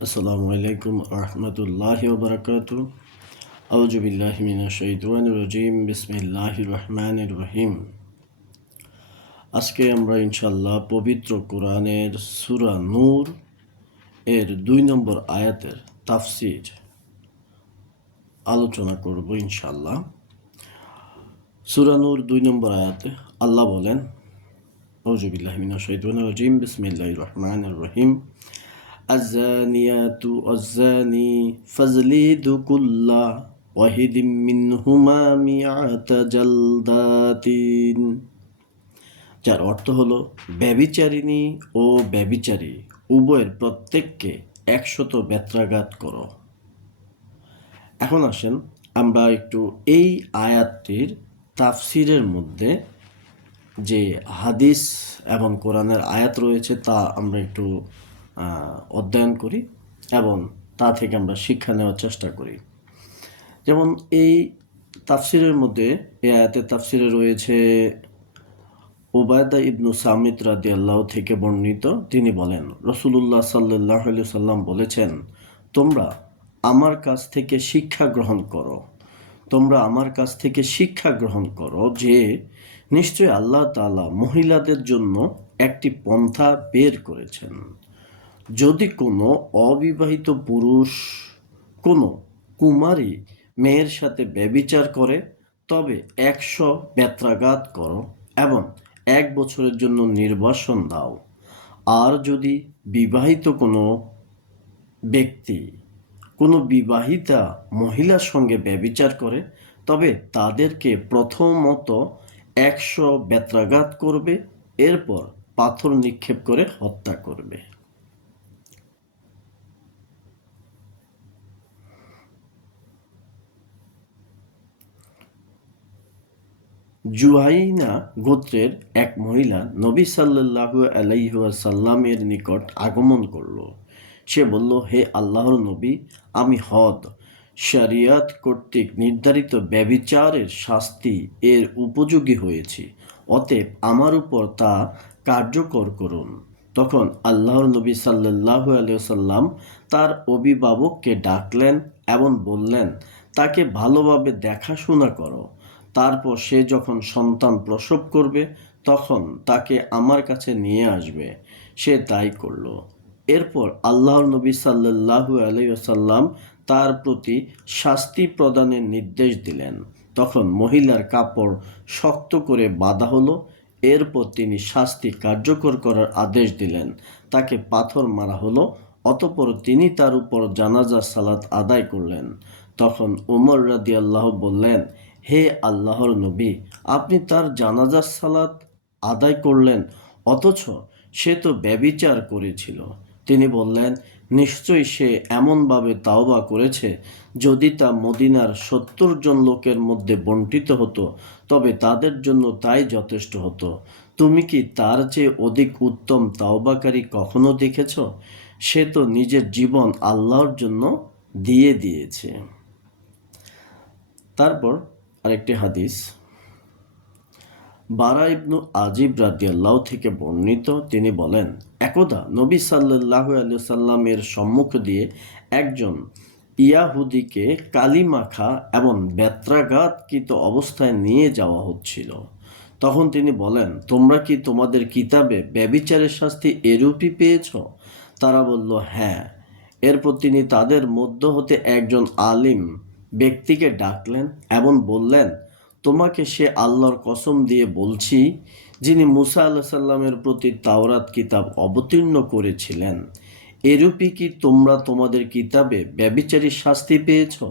আসসালামু আলাইকুম রহমতুল্লাহ বরকাত আউজুবিল্লাহ মিনাশাইতান রজিম বিসমিল্লাহ রহমান রহিম আজকে আমরা ইনশাল্লাহ পবিত্র কোরআনের সুরা নূর এর দুই নম্বর আয়াতের তাফসির আলোচনা করব ইনশাল্লাহ সুরা নূর দুই নম্বর আয়াতে আল্লাহ বলেন আউজুবিল্লাহ মিনাশাইতান রজিম বিসমিল্লাহ রহমান রহিম। الزانيات والزاني فاجلدوا كل واحد منهما مئة جلدات যার অর্থ হলো ব্যবিচারিণী ও ব্যবিচারী উভয়ের প্রত্যেককে একশত ব্যত্রাঘাত করো এখন আসেন আমরা একটু এই আয়াতটির তাফসিরের মধ্যে যে হাদিস এবং কোরআনের আয়াত রয়েছে তা আমরা একটু আহ, অধ্যয়ন করি এবং তা থেকে আমরা শিক্ষা নেওয়ার চেষ্টা করি। যেমন এই তাফসিরের মধ্যে, এই আয়াতের তাফসিরে রয়েছে ওবায়দা ইবনু সামিত রাদি আল্লাহ থেকে বর্ণিত, তিনি বলেন, রসুলুল্লাহ সাল্লাহ সাল্লাম বলেছেন, তোমরা আমার কাছ থেকে শিক্ষা গ্রহণ করো। তোমরা আমার কাছ থেকে শিক্ষা গ্রহণ করো যে, নিশ্চয়ই আল্লাহ তাআলা মহিলাদের জন্য একটি পন্থা বের করেছেন। যদি কোনো অবিবাহিত পুরুষ, কোনো কুমারী মেয়ের সাথে ব্যবিচার করে, তবে একশো ব্যত্রাঘাত করো এবং এক বছরের জন্য নির্বাসন দাও। আর যদি বিবাহিত কোনো ব্যক্তি, কোনো বিবাহিতা মহিলার সঙ্গে ব্যবিচার করে, তবে তাদেরকে প্রথমত একশো ব্যত্রাঘাত করবে, এরপর পাথর নিক্ষেপ করে হত্যা করবে। জুহাইনা গোত্রের এক মহিলা নবী সাল্লাল্লাহু আলাইসাল্লামের নিকট আগমন করল। সে বলল, হে আল্লাহর নবী, আমি হদ। শরিয়াত কর্তৃক নির্ধারিত ব্যবিচারের শাস্তি এর উপযোগী হয়েছি। অতএব আমার উপর তা কার্যকর করুন। তখন আল্লাহর নবী সাল্লাল্লাহু আলাইসাল্লাম তার অভিভাবককে ডাকলেন এবং বললেন, তাকে ভালোভাবে দেখাশোনা করো। তারপর সে যখন সন্তান প্রসব করবে, তখন তাকে আমার কাছে নিয়ে আসবে। সে তাই করল। এরপর আল্লাহর নবী সাল্লাল্লাহু আলাইসাল্লাম তার প্রতি শাস্তি প্রদানের নির্দেশ দিলেন। তখন মহিলার কাপড় শক্ত করে বাঁধা হলো। এরপর তিনি শাস্তি কার্যকর করার আদেশ দিলেন। তাকে পাথর মারা হলো, অতপর তিনি তার উপর জানাজা সালাত আদায় করলেন। তখন উমর রাদি আল্লাহ বললেন হে আল্লাহর নবী, আপনি তার জানাজার সালাত আদায় করলেন, অথচ সে তো ব্যবিচার করেছিল। তিনি বললেন, নিশ্চয়ই সে এমনভাবে তাওবা করেছে, যদি তা মদিনার সত্তর জন লোকের মধ্যে বন্টিত হতো, তবে তাদের জন্য তাই যথেষ্ট হতো। তুমি কি তার চেয়ে অধিক উত্তম তাওবাকারী কখনো দেখেছ? সে তো নিজের জীবন আল্লাহর জন্য দিয়ে দিয়েছে। তারপর আরেকটি হাদিস। বারা ইবনু আজিব রাদিয়াল্লাহ থেকে বর্ণিত, তিনি বলেন, একদা নবী আলাইহি সাল্লামের সম্মুখ দিয়ে একজন ইয়াহুদিকে কালিমাখা এবং বেত্রাঘাতকৃত অবস্থায় নিয়ে যাওয়া হচ্ছিল। তখন তিনি বলেন, তোমরা কি তোমাদের কিতাবে ব্যবিচারের শাস্তি এরূপই পেয়েছ? তারা বলল হ্যাঁ। এরপর তিনি তাদের মধ্য হতে একজন আলিম ব্যক্তিকে ডাকলেন এবং বললেন, তোমাকে সে আল্লাহর কসম দিয়ে বলছি, যিনি মুসা আল্লাহ সাল্লামের প্রতি তাওরাত কিতাব অবতীর্ণ করেছিলেন। এরূপই কি তোমরা তোমাদের কিতাবে ব্যবিচারী শাস্তি পেয়েছ?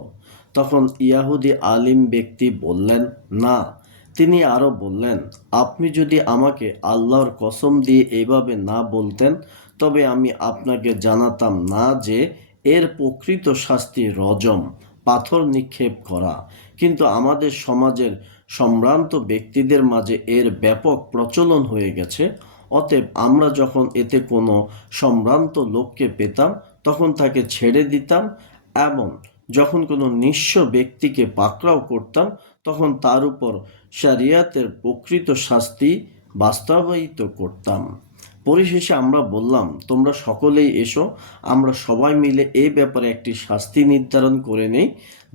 তখন ইয়াহুদি আলিম ব্যক্তি বললেন, না। তিনি আরও বললেন, আপনি যদি আমাকে আল্লাহর কসম দিয়ে এইভাবে না বলতেন, তবে আমি আপনাকে জানাতাম না যে এর প্রকৃত শাস্তি রজম। পাথর নিক্ষেপ করা। কিন্তু আমাদের সমাজের সম্ভ্রান্ত ব্যক্তিদের মাঝে এর ব্যাপক প্রচলন হয়ে গেছে। অতএব আমরা যখন এতে কোনো সম্ভ্রান্ত লোককে পেতাম, তখন তাকে ছেড়ে দিতাম এবং যখন কোনো নিঃস্ব ব্যক্তিকে পাকড়াও করতাম, তখন তার উপর শরিয়াতের প্রকৃত শাস্তি বাস্তবায়িত করতাম। পরিশেষে আমরা বললাম, তোমরা সকলেই এসো, আমরা সবাই মিলে এই ব্যাপারে একটি শাস্তি নির্ধারণ করে নেই,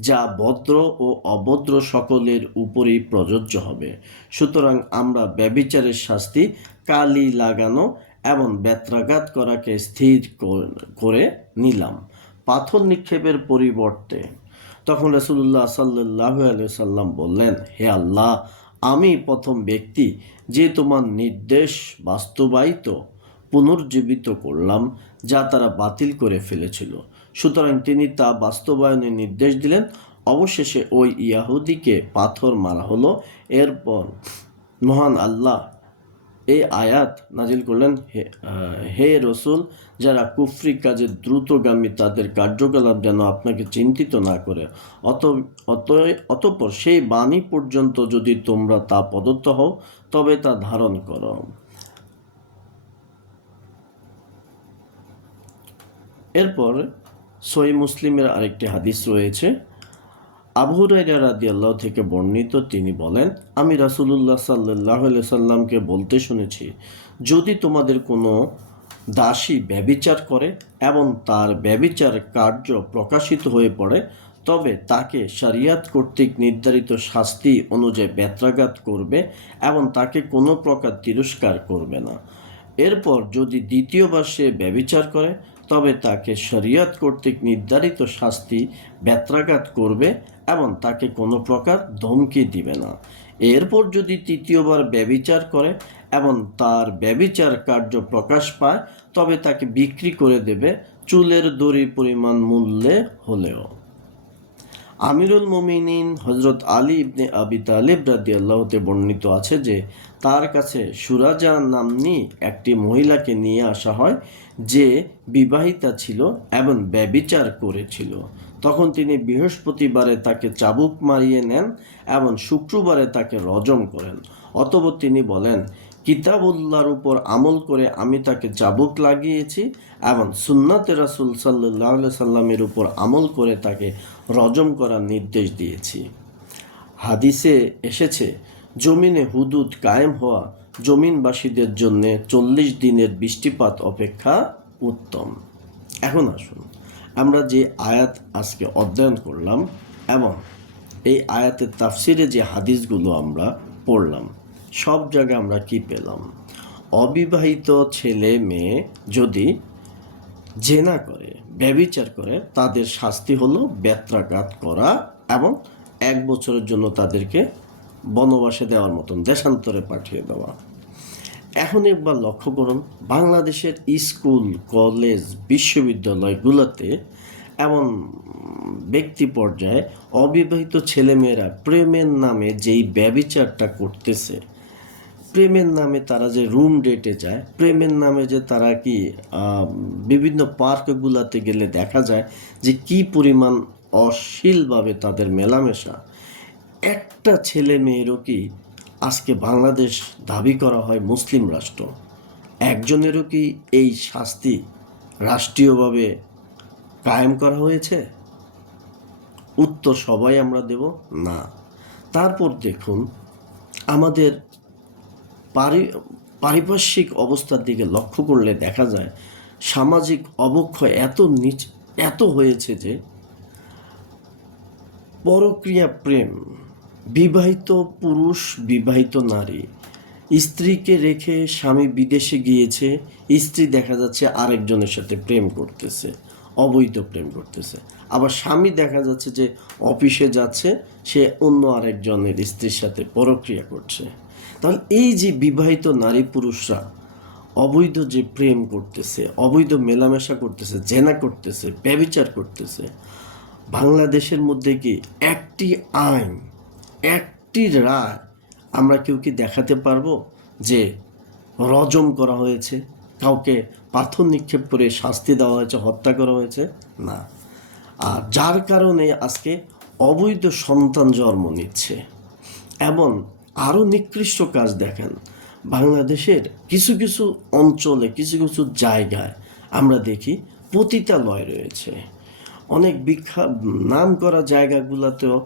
যা ভদ্র ও অভদ্র সকলের উপরেই প্রযোজ্য হবে। সুতরাং আমরা ব্যবিচারের শাস্তি, কালি লাগানো এবং বেত্রাঘাত করাকে স্থির করে নিলাম। পাথর নিক্ষেপের পরিবর্তে তখন রসুল্লাহ সাল্লাহ সাল্লাম বললেন, হে আল্লাহ আমি প্রথম ব্যক্তি যে তোমার নির্দেশ বাস্তবায়িত, পুনর্জীবিত করলাম, যা তারা বাতিল করে ফেলেছিল। সুতরাং তিনি তা বাস্তবায়নের নির্দেশ দিলেন। অবশেষে ওই ইয়াহুদিকে পাথর মারা হলো। এরপর মহান আল্লাহ এই আয়াত নাজিল করলেন হে হে রসুল, যারা কুফরি কাজে দ্রুতগামী তাদের কার্যকলাপ যেন আপনাকে চিন্তিত না করে। অত অত, অতপর সেই বাণী পর্যন্ত যদি তোমরা তা প্রদত্ত হও, তবে তা ধারণ করো। এরপর সই মুসলিমের আরেকটি হাদিস রয়েছে আবু হুরাইরা রাদিয়াল্লাহু থেকে বর্ণিত, তিনি বলেন, আমি রাসূলুল্লাহ সাল্লাহ সাল্লামকে বলতে শুনেছি, যদি তোমাদের কোনো দাসী ব্যবিচার করে এবং তার ব্যবিচার কার্য প্রকাশিত হয়ে পড়ে, তবে তাকে শরিয়াত কর্তৃক নির্ধারিত শাস্তি অনুযায়ী ব্যত্রাঘাত করবে এবং তাকে কোনো প্রকার তিরস্কার করবে না। এরপর যদি দ্বিতীয়বার সে ব্যবিচার করে তবে তাকে শরিয়ত কর্তৃক নির্ধারিত শাস্তি ব্যত্রাঘাত করবে এবং তাকে কোনো প্রকার ধমকি দিবে না। এরপর যদি তৃতীয়বার ব্যবিচার করে এবং তার ব্যবিচার কার্য প্রকাশ পায়, তবে তাকে বিক্রি করে দেবে চুলের দড়ি পরিমাণ মূল্যে হলেও। আমিরুল মোমিনিন হজরত আলী ইবনে আবি তালিব রাদি আল্লাহতে বর্ণিত আছে যে, তার কাছে সুরাজা নামনি একটি মহিলাকে নিয়ে আসা হয় যে বিবাহিতা ছিল এবং ব্যবিচার করেছিল। তখন তিনি বৃহস্পতিবারে তাকে চাবুক মারিয়ে নেন এবং শুক্রবারে তাকে রজম করেন। অতঃপর তিনি বলেন কিতাবুল্লাহর উপর আমল করে আমি তাকে চাবুক লাগিয়েছি এবং সুন্নাতে রাসুল সাল্লাহ সাল্লামের উপর আমল করে তাকে রজম করার নির্দেশ দিয়েছি। হাদিসে এসেছে, জমিনে হুদুদ কায়েম হওয়া জমিনবাসীদের জন্য চল্লিশ দিনের বৃষ্টিপাত অপেক্ষা উত্তম। এখন আসুন, আমরা যে আয়াত আজকে অধ্যয়ন করলাম এবং এই আয়াতের তাফসিরে যে হাদিসগুলো আমরা পড়লাম সব জায়গায় আমরা কি পেলাম? অবিবাহিত ছেলে মেয়ে যদি জেনা করে ব্যবিচার করে, তাদের শাস্তি হলো ব্যত্রাঘাত করা এবং এক বছরের জন্য তাদেরকে বনবাসে দেওয়ার মতন দেশান্তরে পাঠিয়ে দেওয়া। এখন একবার লক্ষ্য করুন, বাংলাদেশের স্কুল, কলেজ, বিশ্ববিদ্যালয়গুলোতে এমন ব্যক্তি পর্যায়ে অবিবাহিত ছেলেমেয়েরা প্রেমের নামে যেই ব্যবিচারটা করতেছে প্রেমের নামে তারা যে রুম ডেটে যায়, প্রেমের নামে যে তারা কি বিভিন্ন পার্কগুলোতে গেলে দেখা যায় যে কি পরিমাণ অশ্লীলভাবে তাদের মেলামেশা। একটা ছেলে মেয়েরও কি আজকে বাংলাদেশ দাবি করা হয় মুসলিম রাষ্ট্র। একজনেরও কি এই শাস্তি রাষ্ট্রীয়ভাবে কায়েম করা হয়েছে? উত্তর সবাই আমরা দেব না। তারপর দেখুন, আমাদের পারি, পারিপার্শ্বিক অবস্থার দিকে লক্ষ্য করলে দেখা যায় সামাজিক অবক্ষয় এত নিচ, এত হয়েছে যে পরক্রিয়া প্রেম, বিবাহিত পুরুষ, বিবাহিত নারী, স্ত্রীকে রেখে স্বামী বিদেশে গিয়েছে, স্ত্রী দেখা যাচ্ছে আরেকজনের সাথে প্রেম করতেছে, অবৈধ প্রেম করতেছে। আবার স্বামী দেখা যাচ্ছে যে অফিসে যাচ্ছে, সে অন্য আরেকজনের স্ত্রীর সাথে পরক্রিয়া করছে। তাহলে এই যে বিবাহিত নারী পুরুষরা অবৈধ যে প্রেম করতেছে, অবৈধ মেলামেশা করতেছে, জেনা করতেছে, ব্যবিচার করতেছে, বাংলাদেশের মধ্যে কি একটি আইন, একটি রায় আমরা কেউ কি দেখাতে পারব যে রজম করা হয়েছে? কাউকে পাথর নিক্ষেপ করে শাস্তি দেওয়া হয়েছে, হত্যা করা হয়েছে? না। আর যার কারণে আজকে অবৈধ সন্তান জন্ম নিচ্ছে। এবং আরও নিকৃষ্ট কাজ দেখেন। বাংলাদেশের কিছু কিছু অঞ্চলে, কিছু কিছু জায়গায় আমরা দেখি পতিতালয় রয়েছে। অনেক বিখ্যাত নাম করা জায়গাগুলোতেও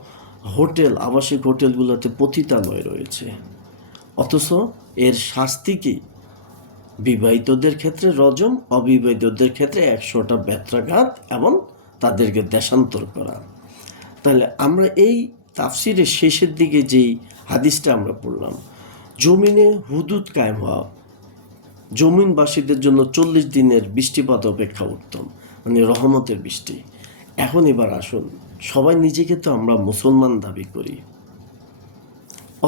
হোটেল, আবাসিক হোটেলগুলোতে পতিতালয় রয়েছে। অথচ এর শাস্তি কি? বিবাহিতদের ক্ষেত্রে রজম, অবিবাহিতদের ক্ষেত্রে একশোটা ব্যত্রাঘাত এবং তাদেরকে দেশান্তর করা। তাহলে আমরা এই তাফসিরের শেষের দিকে যেই হাদিসটা আমরা পড়লাম, জমিনে হুদুদ কায়েম হওয়া, জমিনবাসীদের জন্য চল্লিশ দিনের বৃষ্টিপাত অপেক্ষা উত্তম মানে রহমতের বৃষ্টি। এখন এবার আসুন, সবাই নিজেকে তো আমরা মুসলমান দাবি করি।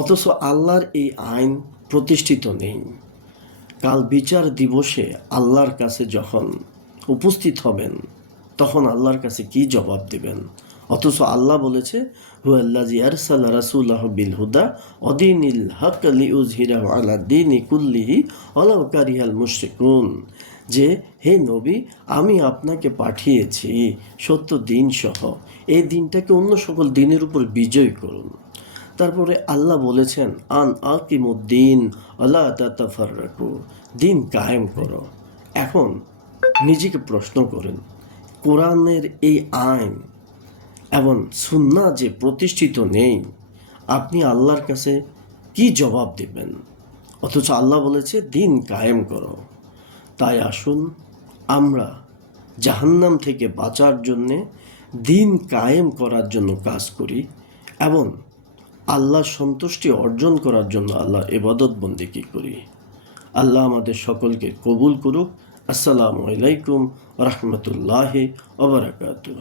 অথচ আল্লাহর এই আইন প্রতিষ্ঠিত নেই। কাল বিচার দিবসে আল্লাহর কাছে যখন উপস্থিত হবেন, তখন আল্লাহর কাছে কি জবাব দেবেন? অথচ আল্লাহ বলেছে আল্লাজি আরসাল রাসূলাহ বিল হুদা অদিনিল হক লিউজহিরা আলা দীনি কুল্লিহি ওয়ালাউ কারিহাল মুশরিকুন। যে, হে নবী, আমি আপনাকে পাঠিয়েছি সত্য দিন সহ এই দিনটাকে অন্য সকল দিনের উপর বিজয় করুন। তারপরে আল্লাহ বলেছেন, আন আকিমুদ্দিন আল্লাহ তাতাফাররাকু। দিন কায়েম করো। এখন নিজেকে প্রশ্ন করেন, কোরআনের এই আইন এবং সুন্না যে প্রতিষ্ঠিত নেই। আপনি আল্লাহর কাছে কি জবাব দেবেন? অথচ আল্লাহ বলেছে, দিন কায়েম করো। তাই আসুন, আমরা জাহান্নাম থেকে বাঁচার জন্যে দিন কায়েম করার জন্য কাজ করি এবং আল্লাহ সন্তুষ্টি অর্জন করার জন্য আল্লাহ এবাদত বন্দিকি করি। আল্লাহ আমাদের সকলকে কবুল করুক। আসসালামু আলাইকুম রহমতুল্লাহ ওবরাকাতুহ